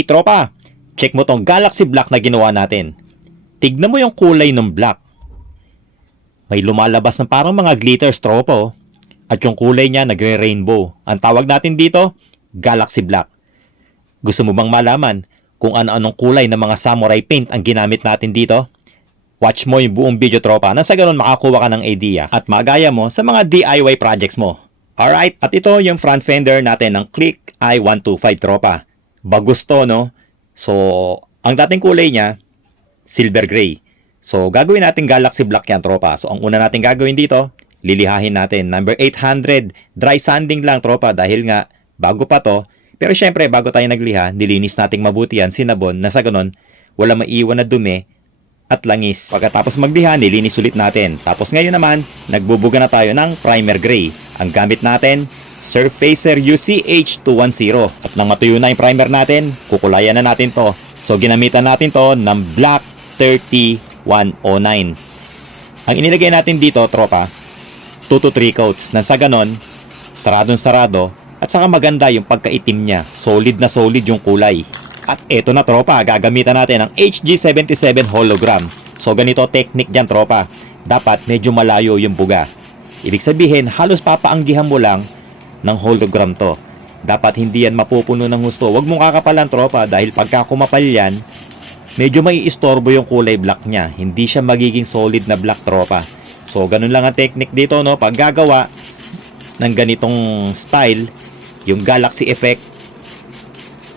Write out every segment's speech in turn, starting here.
Tropa, check mo tong Galaxy Black na ginawa natin. Tignan mo yung kulay ng black. May lumalabas na parang mga glitters, tropa, oh. At yung kulay niya nagre-rainbow. Ang tawag natin dito, Galaxy Black. Gusto mo bang malaman kung ano-anong kulay ng mga samurai paint ang ginamit natin dito? Watch mo yung buong video, tropa, na sa ganun makakuha ka ng idea at magaya mo sa mga DIY projects mo. Alright, at ito yung front fender natin ng Click i125, tropa. Bagus to, no? So, ang dating kulay niya, silver gray. So, gagawin natin Galaxy Black yan, tropa. So, ang una natin gagawin dito, lilihahin natin. Number 800, dry sanding lang, tropa, dahil nga, bago pa to. Pero syempre, bago tayo nagliha, nilinis nating mabuti yan, sinabon, na sa ganun, wala maiiwan na dumi at langis. Pagkatapos magliha, nilinis ulit natin. Tapos ngayon naman, nagbubuga na tayo ng primer gray. Ang gamit natin, Surfacer UCH210. At nang matuyo na yung primer natin, kukulayan na natin to. So, ginamitan natin to ng Black 30-109. Ang inilagay natin dito, tropa, 2 to 3 coats. Na sa ganon, saradong-sarado. At saka maganda yung pagkaitim niya. Solid na solid yung kulay. At eto na, tropa, gagamitan natin ang HG77 hologram. So, ganito technique dyan, tropa. Dapat medyo malayo yung buga. Ibig sabihin, halos papaanggihan mo lang ng hologram to. Dapat hindi yan mapupuno ng husto. Huwag mong kakapalan, tropa, dahil pagka kumapal yan, medyo may istorbo yung kulay black niya. Hindi siya magiging solid na black, tropa. So, ganun lang ang technique dito, no? Pag gagawa ng ganitong style, yung Galaxy Effect,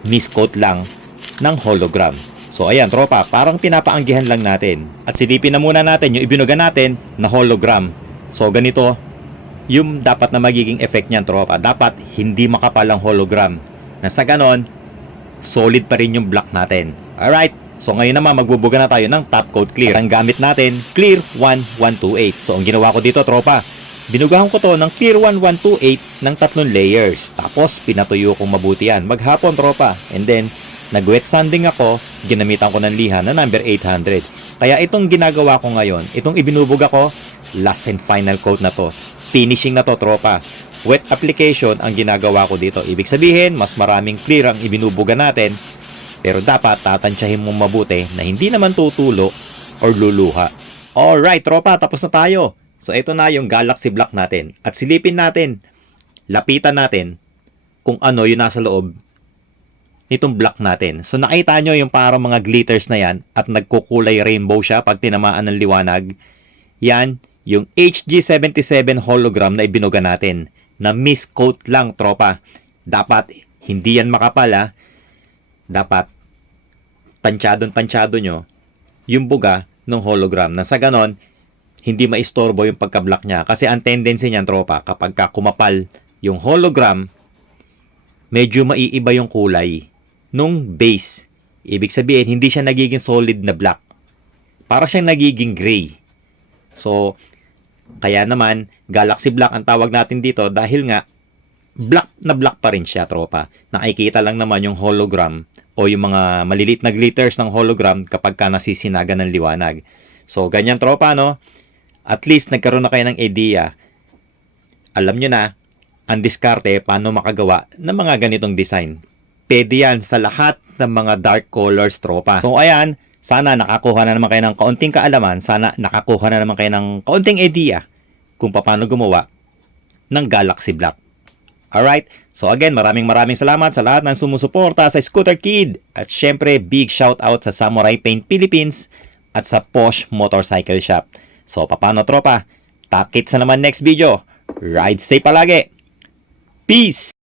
miscoat lang ng hologram. So, ayan, tropa, parang pinapaanggihan lang natin. At silipin na muna natin yung ibinuga natin na hologram. So, ganito, yung dapat na magiging effect niyan, tropa. Dapat hindi makapal ang hologram. Na sa ganon, solid pa rin yung black natin. Alright, so ngayon naman magbubuga na tayo ng top coat clear. At ang gamit natin, Clear 1128. So, ang ginawa ko dito, tropa, binugahan ko to ng Clear 1128 ng 3 layers. Tapos, pinatuyo kong mabuti yan. Maghapon, tropa. And then, nag-wet sanding ako, ginamitan ko ng liha na number 800. Kaya itong ginagawa ko ngayon, itong ibinubuga ko, last and final coat na to. Finishing na to, tropa. Wet application ang ginagawa ko dito. Ibig sabihin, mas maraming clear ang ibinubuga natin. Pero dapat tatansyahin mong mabuti na hindi naman tutulo or luluha. Alright, tropa, tapos na tayo. So, ito na yung Galaxy Black natin. At silipin natin, lapitan natin kung ano yung nasa loob nitong black natin. So, nakita nyo yung parang mga glitters na yan at nagkukulay rainbow siya pag tinamaan ng liwanag. Yan, yung HG77 hologram na ibinuga natin na miscoat lang, tropa. Dapat hindi yan makapal, ha. Dapat tansyado nyo yung buga ng hologram. Na sa ganon, hindi maistorbo yung pagka-black niya. Kasi ang tendency niyan, tropa, kapag kumapal yung hologram, medyo maiiba yung kulay nung base. Ibig sabihin, hindi siya nagiging solid na black. Para siyang nagiging gray. So, kaya naman, Galaxy Black ang tawag natin dito dahil nga, black na black pa rin siya, tropa. Nakikita lang naman yung hologram o yung mga malilit na glitters ng hologram kapag ka nasisinaga ng liwanag. So, ganyan, tropa, no? At least, nagkaroon na kayo ng idea. Alam nyo na, ang diskarte, paano makagawa ng mga ganitong design. Pwede yan sa lahat ng mga dark colors, tropa. So, ayan, sana nakakuha na naman kayo ng kaunting kaalaman. Sana nakakuha na naman kayo ng kaunting idea kung paano gumawa ng Galaxy Black. Alright, so again, maraming salamat sa lahat ng sumusuporta sa Scooter Kid. At syempre, big shout out sa Samurai Paint Philippines at sa Posh Motorcycle Shop. So, paano, tropa? Takits na naman next video. Ride safe palagi. Peace!